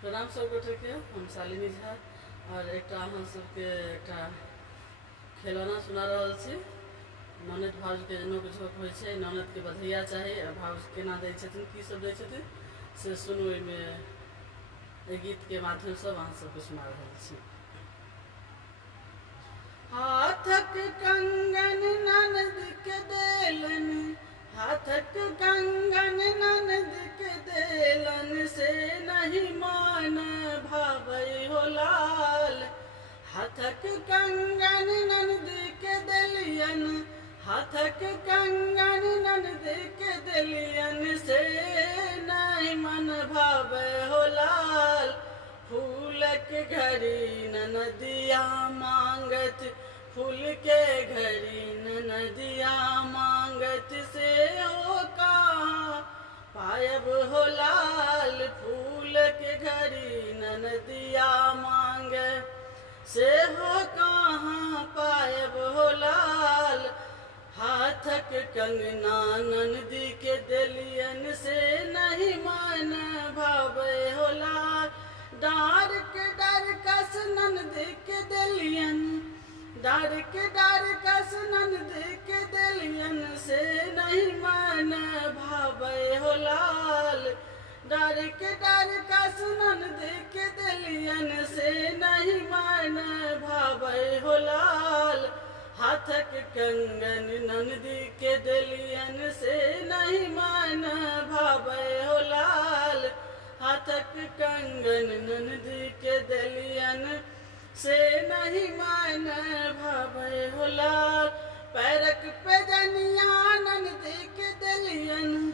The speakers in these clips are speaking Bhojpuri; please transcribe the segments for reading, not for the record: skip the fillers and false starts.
प्रणाम सब गोटे के। हम शालिनी झा और एक अहाँ सबके एक खेलौना सुना रहल छी। ननद भाउज के जनोक झोंक होइ छै, ननद के बधैया चाही, भाउज केना दै छथिन, की सब दै छथिन से सुनू। एहि गीत के माध्यम से अहाँ सबके सुना रहल छी। हाथक कंगन ननद के देलन, हाथक कंगन ननद के देलन, से नहीं मान भावै हो लाल। हाथक कंगन ननद के देलियन, हाथक कंगन ननद के देलियन, से नहीं मन भावै हो लाल। फूल के घड़ी ननदिया मांगत, फूल के घड़ी ननदिया मांगत, से हो कहाँ पायब हो लाल। फूल के घड़ी ननदिया मांग, से हो कहाँ पायब हो लाल। हाथक कंगना ननदी के देलियन, से नहीं मन भावै हो लाल। डार के डार कस ननद के देलियन, डार के डार कस ननद के देलियन, से नहीं मन भावै हो लाल। डार के डार कस ननद के देलियन, से नहीं मन भावै हो लाल। हाथक कंगन ननदी के देलियन, से नहीं मन भावै हो लाल। हाथक कंगन ननदी के देलियन, से नहीं मन भावै हो लाल। पैरक पैजनिया ननदी के देलियन,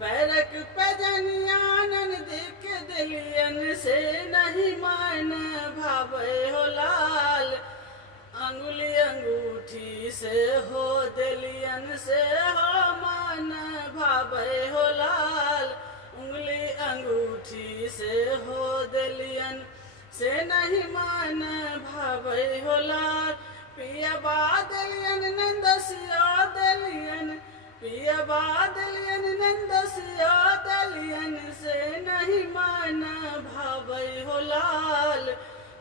पैरक पैजनिया ननदी के देलियन, से नहीं मन भावै हो लाल। अंगुली अंगूठी से हो देलियन, से हो मन भावै हो लाल। उंगली अंगूठी से हो देलियन, से नहीं मन भावै हो लाल। पियबा देलियन नंदसिया देलियन, पियबा देलियन नंदसिया देलियन, से नहीं मन भावै हो लाल।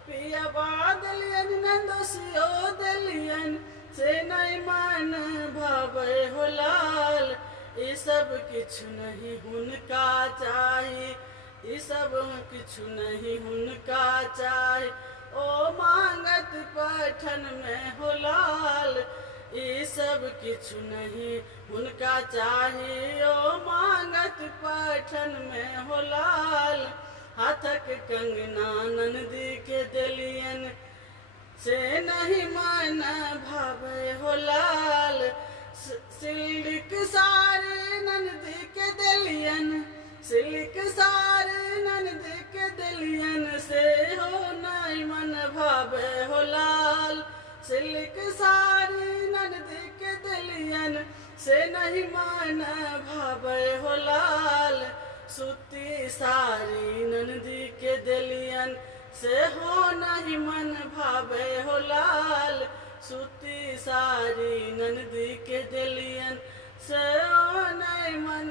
पियबा देलियन नंदसिया देलियन, से नहीं मन भावै हो लाल। ई सब किछु नहीं हुनका चाही, ई सब किछु नहीं हुनका चाही, ओ मांगत पैठन में हो लाल। ई सब किछु नहीं हुनका चाही, ओ मांगत पैठन में हो लाल। हाथक कंगना ननदी के देलियन, से नहीं मन भावै हो लाल। सिल्क साड़ी ननदी के देलियन, सिल्क साड़ी ननदी के देलियन, से हो नहीं मन भावै हो लाल। सिल्क साड़ी ननदी के देलियन, से नहीं मन भावै हो लाल। सूती साड़ी ननदी के देलियन, से हो नहीं मन भावै हो लाल। सूती साड़ी ननदी के देलियन, से हो नहीं मन